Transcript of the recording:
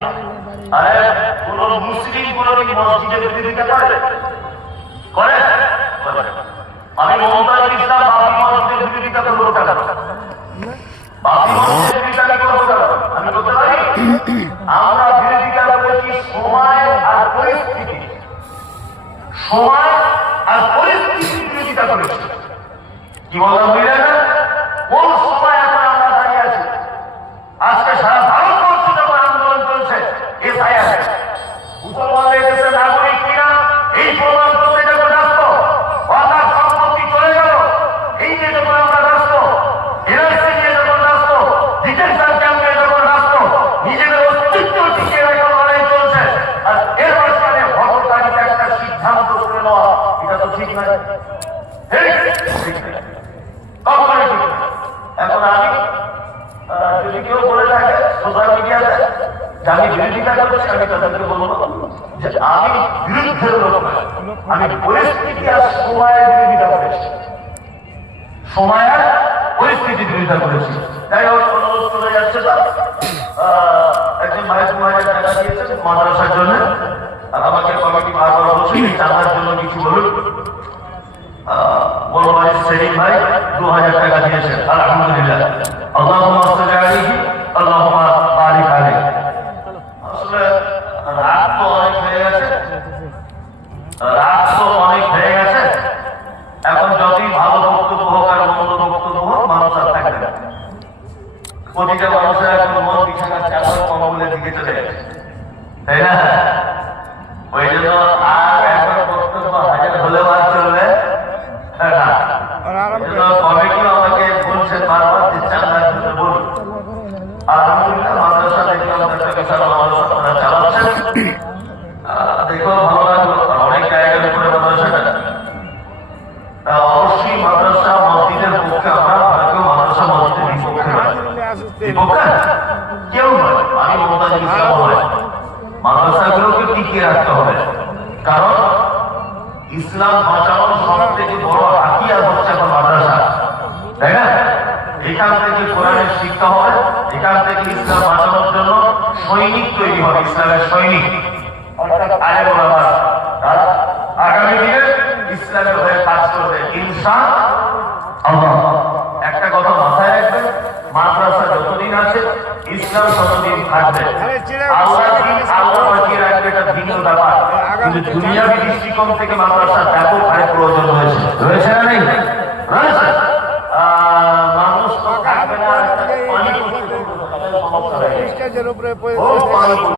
আরে কোন মুসলিম কোন মসজিদের বিরোধিতা করে? করে? আমি মমতাজুল ইসলাম বাবরি মসজিদের বিরোধিতা করবো কেন? বাবরি মসজিদের বিরোধিতা করবো কেন? আমি করতে পারি? আমরা বিরোধিতা করেছি সময় আর পরিস্থিতি, সময় আর পরিস্থিতির বিরোধিতা করেছি। কি বললাম বুঝলেন না? কোন সময় এখন আমরা দাঁড়িয়ে আছি? আজকে সারা ভারতবর্ষে যখন আন্দোলন চলছে এসআইআর মুসলমানদের দেশের নাগরিক কিনা এই প্রমাণ করতে যখন ব্যস্ত, অর্থাৎ সম্পত্তি চলে গেল এই নিয়ে যখন আমরা ব্যস্ত, এনআরসি নিয়ে যখন ব্যস্ত, ডিটেনশন ক্যাম্প নিয়ে যখন ব্যস্ত, নিজেদের অস্তিত্ব টিকিয়ে রাখার লড়াই চলছে, আর এর মাঝখানে হঠকারিতা একটা সিদ্ধান্ত করে নেওয়া, এটা তো ঠিক নয়। কখনোই ঠিক নয়। এখন আমি যদি কেউ বলে থাকে সোশ্যাল মিডিয়াতে যে আমি বিরোধিতা করছি, আমি তাদেরকে বলবো যে আমি বিরুদ্ধের লোক নয়, আমি পরিস্থিতি আর সময়ের বিরোধিতা করেছি, সময় আর পরিস্থিতির বিরোধিতা করেছি। তাই অনুরোধ চলে যাচ্ছে তো একজন মায়ের 2000 টাকা দিয়েছেন মাদ্রাসার জন্য, আর আমাকে কমিটি বারবার বলছে চাঁদার জন্য কিছু বলুন। বড় বাড়ির সেলিম ভাই 2000 টাকা দিয়েছেন, আলহামদুলিল্লাহ। আল্লাহুম্মা সাল্লি আলাইহি আল্লাহুম্মা বারিক আলাইহি। আসলে রাত তো অনেক হয়ে গেছে, এখন যতই ভালো বক্তব্য হোক আর মন্দ বক্তব্য হোক, মানুষ আর থাকবে না। প্রতিটা মানুষের এখন মন বিছানার চাদর কম্বলের দিকে চলে গেছে, তাই না? ওই জন্য আর এখন বক্তব্য হাজার হলেও আর চলবে না। কমিটিও আমাকে বলছেন বারবার যে চাঁদার জন্য বলুন। আলহামদুলিল্লাহ মাদ্রাসা দেখলাম একটা বিশাল মাদ্রাসা আপনারা চালাচ্ছেন, দেখো ভালো লাগলো। অনেক জায়গার উপরে মাদ্রাসাটা অবশ্যই মাদ্রাসা মসজিদের পক্ষে আমরা কেউ মাদ্রাসা মসজিদের বিপক্ষে কেউ নয়। আমি মমতাজুল ইসলাম নয়, মাদ্রাসাগুলোকে টিকিয়ে রাখতে হবে, কারণ ইসলাম বাঁচানোর সব থেকে বড় হাতিয়ার হচ্ছে এখন মাদ্রাসা, তাই না? এখান থেকে কোরআনের শিক্ষা হবে, এখান থেকে ইসলাম বাঁচানোর জন্য সৈনিক তৈরি হবে, ইসলামের সৈনিক, অর্থাৎ আলেম ওলামা তারা আগামী দিনে ইসলামের হয়ে কাজ করবে ইনশাআল্লাহ। একটা কথা মাথায় রাখবেন, মাদ্রাসা যতদিন আছে ইসলাম ততদিন থাকবে। আল্লাহ বাঁচিয়ে রাখবে এটা ভিন্ন ব্যাপার, কিন্তু দুনিয়াবী দৃষ্টিকোণ থেকে মাদ্রাসার ব্যাপক হারে প্রয়োজন রয়েছে না? নেই? রয়েছে। মানুষ তো থাকবে না, পানি